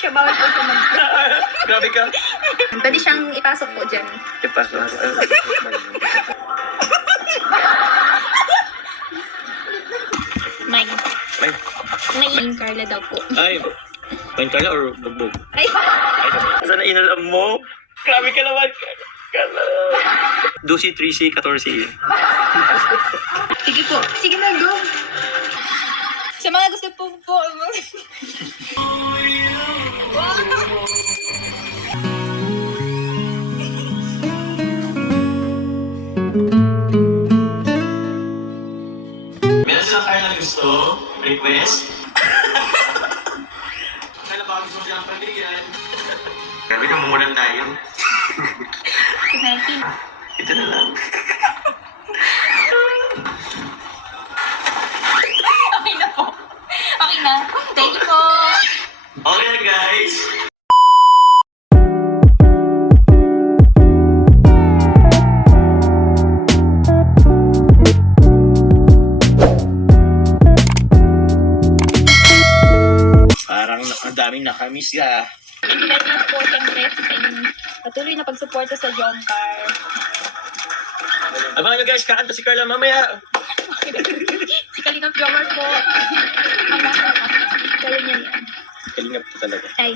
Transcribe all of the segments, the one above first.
siya, bawal po siya mag... Grabe ka. Pwede siyang ipasok po dyan. Ipasok. Mine. Ay, Naiin Carla daw po. ay. Main Carla or bugbog? Ay! Ay, sana inalam mo. Grabe ka naman. Carla. 12, 13, 14. Sige po. Sige na, go. Sa mga gusto po. Meron silang Carla gusto? Request? Carla, baka gusto silang pagbigan. Grabe ka, mumulan tayo. Ito na lang. Okay na po. Okay na. Thank you po. Okay na, guys. Parang ang daming nakamiss ka. Thank you very much po, siyempre, sa inyong patuloy na pagsuporta sa Jomcar. Abangan nyo guys, kakanta si Carla mamaya. Si Kalingap Jomcar po. Ang nasa kaya niya yan. Kalingap po talaga. Ay,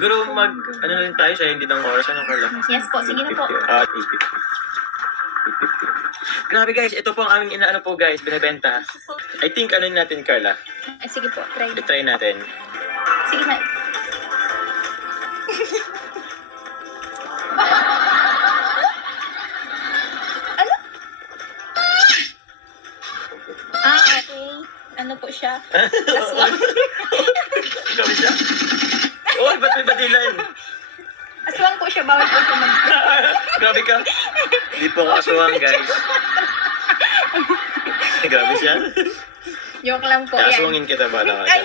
Siguro ano na rin tayo sa hindi ng oras. Ano, Carla? yes po, sige na po. 8:50. Grabe guys, ito po ang aming inaano po guys, binibenta. I think ano natin, Carla? Ay, sige po, try na. I-try natin. Sige na. Ano? Okay. Ano po siya? Aswang. Grabe siya. Oy, ba't may badilan? Aswang po siya, bawal po siya mag... Grabe ka. Hindi po ako aswang guys. Grabe siya. Joke lang po, yan. Aswangin kita ba lang? Ay!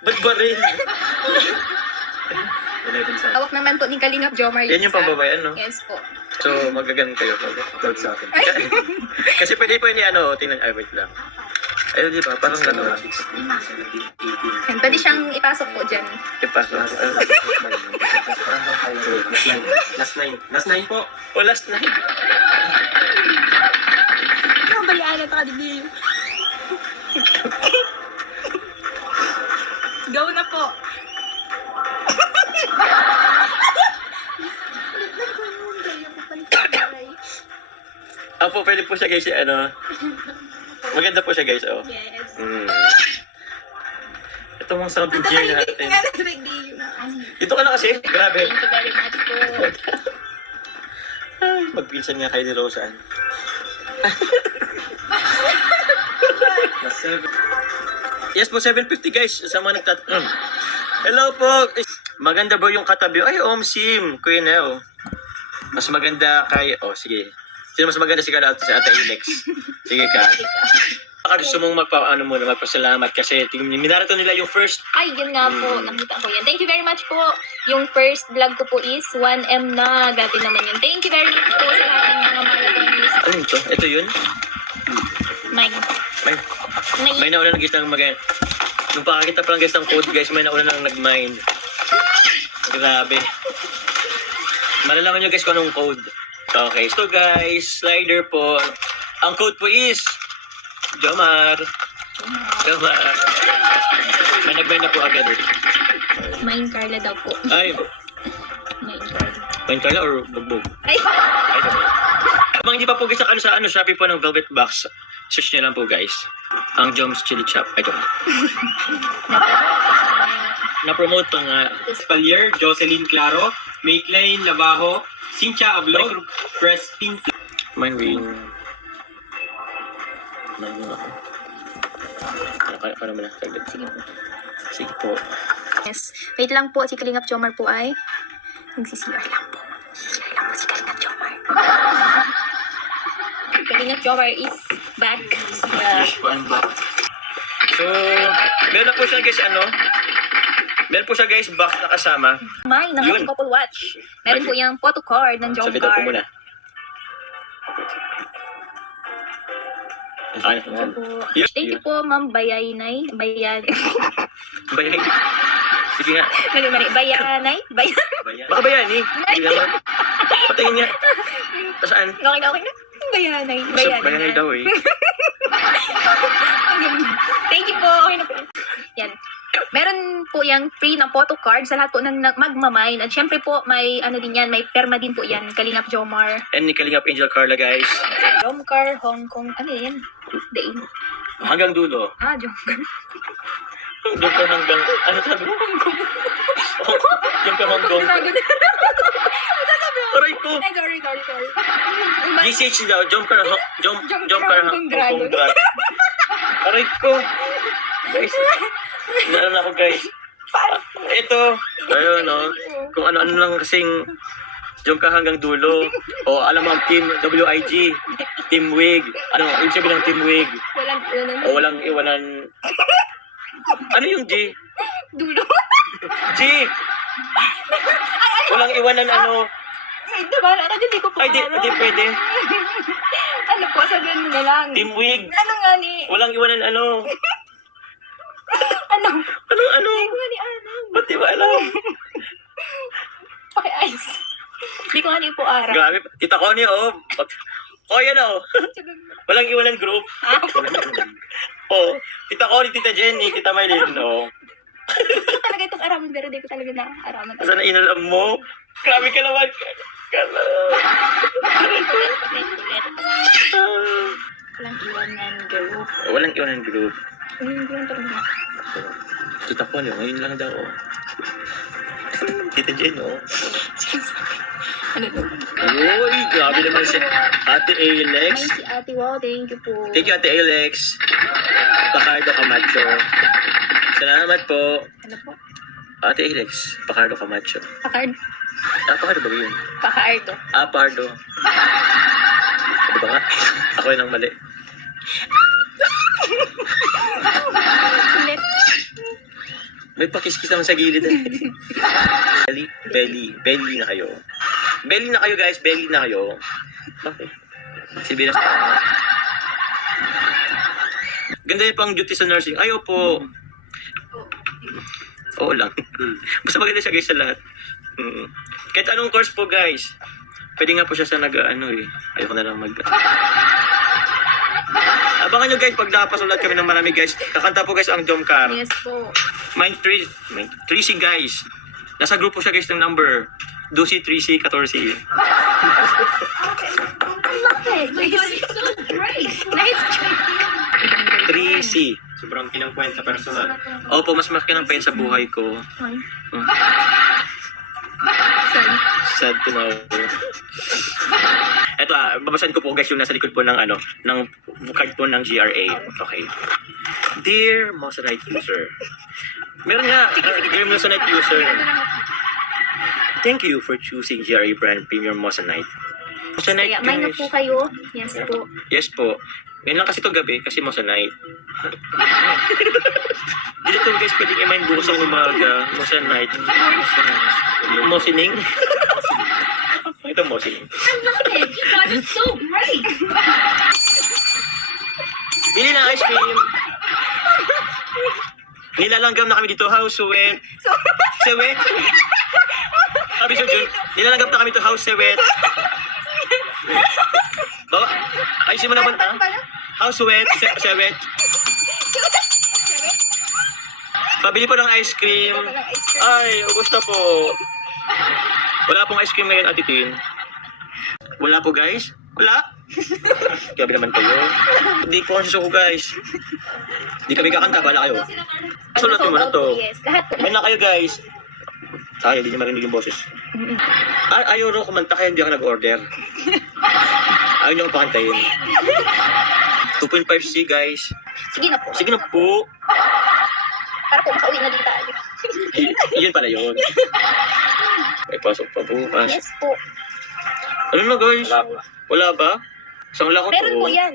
Ba't ba rin? Hawak naman po ni Kalingap Jomar. Yan yung pambabayan, no? Yes po. So, magagan kayo. Tawag sa akin. Kasi pwede po yun ano, tingnan, ay wait lang. Ayun, di ba? Parang gano'n. Pwede siyang ipasok po dyan. Ipasok. Last 9 po. O, last night. Ano ba yung alat ka din? Go na po. Apo, pwede po siya guys, ano. Maganda po siya guys, oh. Yes. Ito mga sound engineer natin. Nga na-review na. Dito ka na kasi. Grabe. Thank you very much po. Ay, magpinsan nga kayo ni Roseanne. Last 7. Yes po, 750 guys. Sa mga Hello po. Maganda ba yung katabi? Ay, Sim. Kuya Neo. Mas maganda kay... Oh, sige. Sino mas maganda si Carla at si Ate Ilex? Sige ka. Baka gusto mong magpasalamat kasi minarato nila yung first. Ay, yun nga po. Nakita ko yan. Thank you very much po. Yung first vlog ko po is 1M na. Grabe naman yun. Thank you very much po sa lahat ng mga marathoners. Ano ito? Ito yun? Mine. May nauna na guys ng nung pakakita pa lang guys ng code guys, may nauna na nag-mind. Grabe. Malalaman nyo guys kung anong code. Okay, so guys, slider po. Ang code po is Jomar. May nag-mind na po agad. Mine Carla daw po. Ay, Mine Carla. Main Carla or bugbog? Ay! Ay, sabi. Abang hindi pa po guys sa Shopee po ng Velvet Box. Search nyo lang po guys. Ang Jom's Chili Chop. Ay, ito. Na-promote pa nga. Spalier, Jocelyn Claro, Makeline Labajo, Cynthia Ablog, Prestin. Mine ring. Paano mo na? Sige po. Sige po. Yes. Wait lang po. Si Kalingap Jomar po ay nagsisiyar lang po. CR lang po si Kalingap Jomar. Kalingap Jomar is back. So, meron na po siya guys, meron po siya guys, box na kasama. Mine, ng Yun. ating couple watch. Meron po yung photo card ng Sa video po Jomcar. muna. Ano? Po. Yun. Thank you po, Ma'am Bayaynay. Bayan. Bayani. Sige nga. Mali. Bayanay? Bayan. Baka bayani. Hindi naman. Patayin niya. Saan? Okay na. Bayanay. Bayani daw eh. Thank you po. Okay na po. Yan. Meron po yung free na photo card sa lahat po ng magmamine. At syempre po, may ano din yan, may perma din po yan. Kalingap Jomar. And ni Kalingap Angel Carla guys. Jomcar, Hong Kong. Ano yan? Dain. Hanggang dulo. Jomcar. Diyan ka hanggang, ano sabi mo? Diyan ka hanggang. Aray ko. Ay, sorry. GCH daw, jump ka Hanggang Dragon. Aray ko. Guys, naalala ko guys. Ito, ayun no. Kung ano-ano lang kasing jump ka hanggang dulo. O alam mo ang team WIG, Team Wig. Ano, yung sabi ng Team Wig. O walang iwanan. Ano yung G? Dulo. G! Walang iwanan ano. Ay, diba? Hindi ko po Ay, di pwede. Ano po, sabihin mo na lang. Team Wig. Ano nga ni? Walang iwanan ano. Ano? Ano? Hindi ko nga ni alam. Ba't di ba alam? Paki-ayos. Hindi ko nga ni po ara. Grabe, tita Connie oh. Oh, yan oh. Walang iwanan group. Oh, tita Connie, tita Jenny, tita Maylin oh. Gusto ko talaga itong araman, pero di ko talaga na-araman. Sana inalam mo. Grabe ka naman. Walang iwanan group. Walang iwanan group. Walang iwanan talaga. Tita Connie, ngayon lang daw oh. Tita Jen oh. Ano to? Uy, grabe naman si Ate Alex. Ay, si Ate, wow, thank you po. Thank you, Ate Alex. Pacardo Camacho. Salamat po. Ano po? Ate Alex, Pacardo Camacho. Pakard. Pacardo ba yun? Pakaardo. Pardo. Ano ba nga? Ako yun ang mali. Ulit. May pakiskis naman sa gilid. Belly na kayo. Belly na kayo guys, belly na kayo. Bakit? Silbinas. Ganda yung pang duty sa nursing. Ayaw po. Oo lang. Basta maganda siya guys sa lahat. Kahit anong course po guys. Pwede nga po siya sa nag-ano eh. Ayoko na lang mag... Abangan nyo guys, pag napasulat kami ng marami guys. Kakanta po guys ang Jomcar. Yes po. Mind 3C guys. Nasa grupo siya guys ng number. 12, 3C, 14. Nice. 3C. Sobrang kinangkwent sa personal. Opo, mas malaki ng pain sa buhay ko. Sad to know. Eto babasahin ko po guys yung nasa likod po ng ano, ng card po ng GRA. Okay. Dear Moissanite user. Meron nga, Dear Moissanite user. Thank you for choosing GRA brand Premium Moissanite. Moissanite Kaya, may na guys. po kayo. Yes po. Yes po. Ngayon lang kasi ito gabi kasi Moissanite. Dito guys pwedeng i-mind bukas ang umaga. Moissanite. Mosining. Ito Mosining. It's so great. Bili na ice cream. Nilalanggam na kami dito. House sweat. Sewet. Sabi sa Jun, nilalanggam na kami dito. House sewet. Bawa, ayusin mo naman ta. House sweat. Sewet. Pabili po ng ice cream. Ay, ubos na po. Wala pong ice cream ngayon, Ate Tin. Wala po, guys? Wala? Grabe naman kayo. Hindi po kasi ko, guys. Hindi kami kakanta, bala kayo. Sulat mo na to. Yes, lahat po. May na kayo, guys. Sayang, hindi niya marinig yung boses. Ayaw rin kumanta kaya hindi ako nag-order. Ayaw niyo ko pakantayin. 2.5C, guys. Sige na po. Sige na po. Para po makauwi na din tayo. Yun pala yun. May pasok pa bukas. Yes po. Ano na guys? Wala ba? Isang lako to. Meron po yan.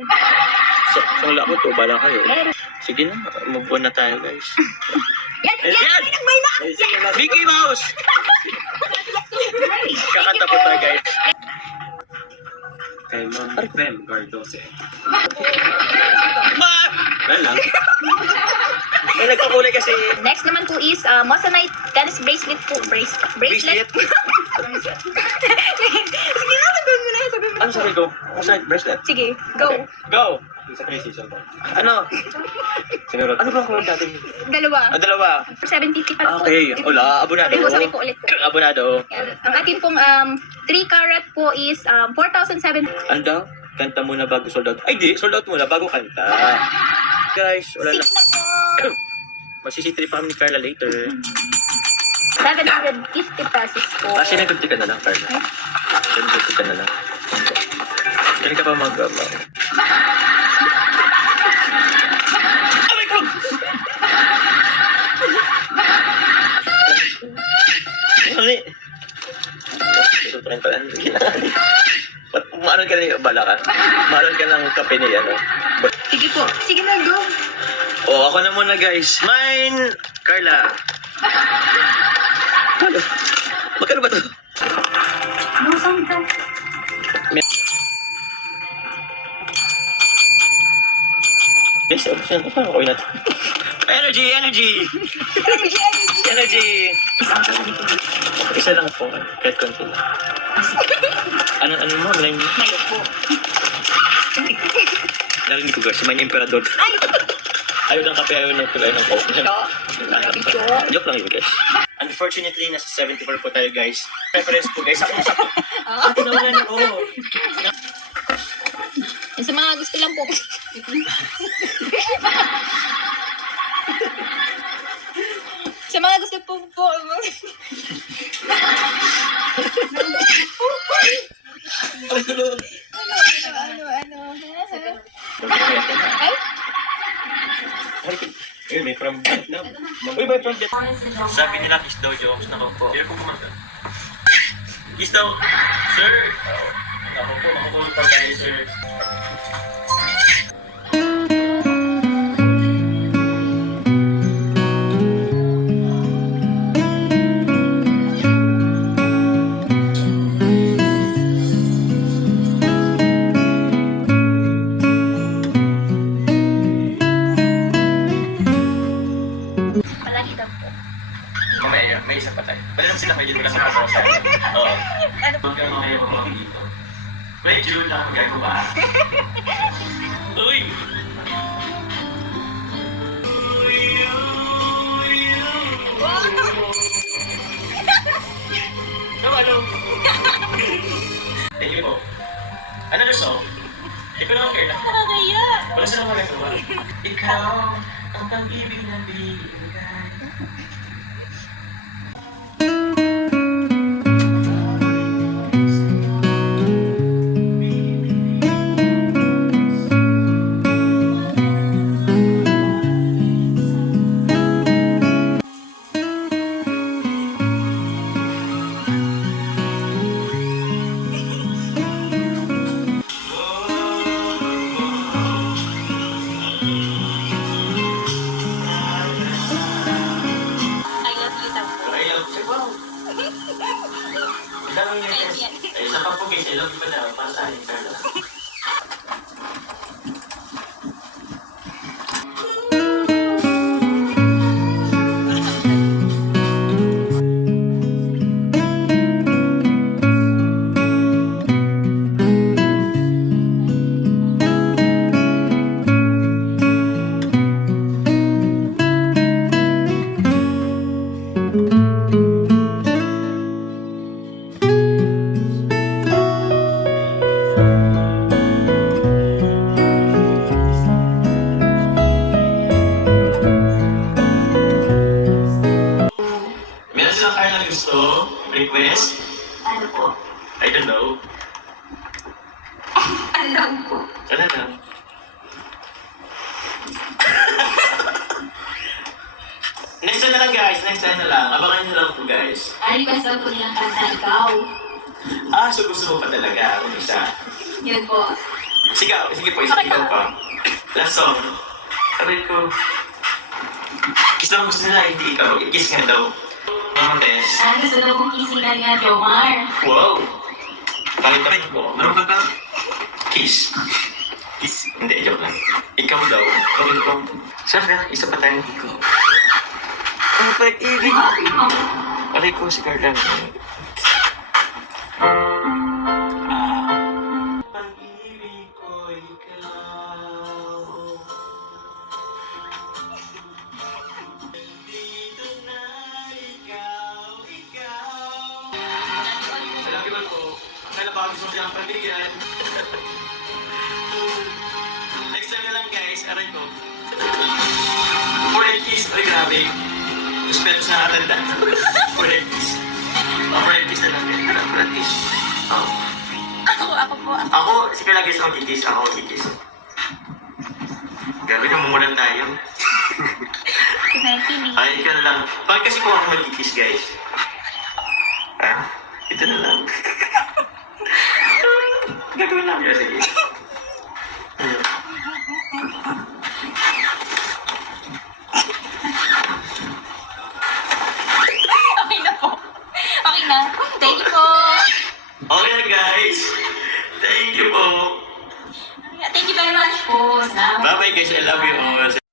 Isang lako to. Bala kayo. Meron. Sige na. Move on na tayo guys. Yan! Yan! May na! Mickey Mouse! Kakanta po tayo guys. Kay Ma'am Bem Gardose. Wala lang. May nagkakulay kasi. Next naman po is Moissanite tennis bracelet po. Bracelet? Sige na, sabihin mo na. Sabihin mo. Ano sabi ko? Moissanite bracelet. Sige, go. Okay. Go! Sa precision po. Ano? Sinurot. Ano ba ako dati? Dalawa. Dalawa. 750 pa po. Okay. Wala, abonado. Sabi ko ulit po. Abonado. Yan. Ang ating pong 3 carat po is 4,700. Ano daw? Kanta muna bago sold out. Ay, di. Sold out muna bago kanta. Guys, wala na. Sige na po. Magsisitrip pa kami ni Carla later. 750 pesos po. Sinagunti ka na lang, Carla. Sinagunti ka na lang. Kaya ka pa mag-ama. Oh my God! Mali. Itutukin pala. Maaral ka na yung bala ka. Maaral ka ng kape ni ano. Sige po. Sige na, go. Oh, ako na muna guys. Mine, Carla. Ano? Magkano ba to? Musang ka. Yes, option. Okay na to. Energy! Isa lang po. Kahit konti lang. Ano mo? Narinig Ngayon po. ko guys. May emperador. Ayaw ng kape, ayaw ng tulay ng coke. Joke lang yun guys. Unfortunately, nasa 74 po tayo guys. Preference po guys. Ako sa... Tinawalan ako. Sa mga gusto lang po. Sa mga gusto po. Ano? Ay? Ay, may from Vietnam. Uy, may from Vietnam. Sabi nila, kiss daw, Jones. Nako po. Pero kung kumanta. Kiss daw. Sir. Nako po, makukulong pa tayo, sir. Palagi daw po. Mamaya, may isa pa tayo. Bali naman sila kayo dito lang sa kasawa. Oo. Ano po? Huwag kang mamaya pa ako dito. Wait, June, ako gagawa ba? Uy! Tama, ano? Thank you po. Another song? Hindi ko naman care na. Nakakaya. Wala silang magagawa. Ikaw ang pag-ibig na bigay. I love you daw po. I love you. Wow. Ang dami niya guys. Ay, isa pa po guys. I love you pa daw. Para sa akin, Carla. Meron silang Carla na gusto? Request? Ano po? I don't know. Ano po? Ano lang? Next time na lang guys. Next time na lang. Abangan nyo lang po guys. Request daw po nilang kanta ikaw. So gusto mo pa talaga kung isa. Yun po. Sigaw. Sige po, isigaw pa. Last song. Sabi ko, kiss lang gusto nila, hindi ikaw. I-kiss nga daw. Tess. Gusto daw kong kisilan nga, Jomar. Wow! Pakita rin po. Meron ka ka? Kiss. Kiss. Hindi, joke lang. Ikaw daw. Ikaw. Siyempre, isa pa tayo. Ikaw. Ang pag-ibig. Aray ko si Carla. Pag-ibig ko ikaw. Dito na ikaw. Alam ko po, akala ba gusto siyang pagbigyan? Next time na lang guys, aray ko. For a kiss, ay grabe. Respeto sa nakatanda. For a kiss. For a kiss na lang. For a kiss. Ako po. Ako, sige lang guys, ako kikis. Ako kikis. Grabe, namumulan tayo. Ay, ikaw na lang. Bakit kasi kung ako magkikis guys? Ha? Ito na lang. Gagawin lang. Sige. Okay na po. Okay na. Thank you po. Okay guys. Thank you po. Thank you very much po. Bye bye guys. I love you all.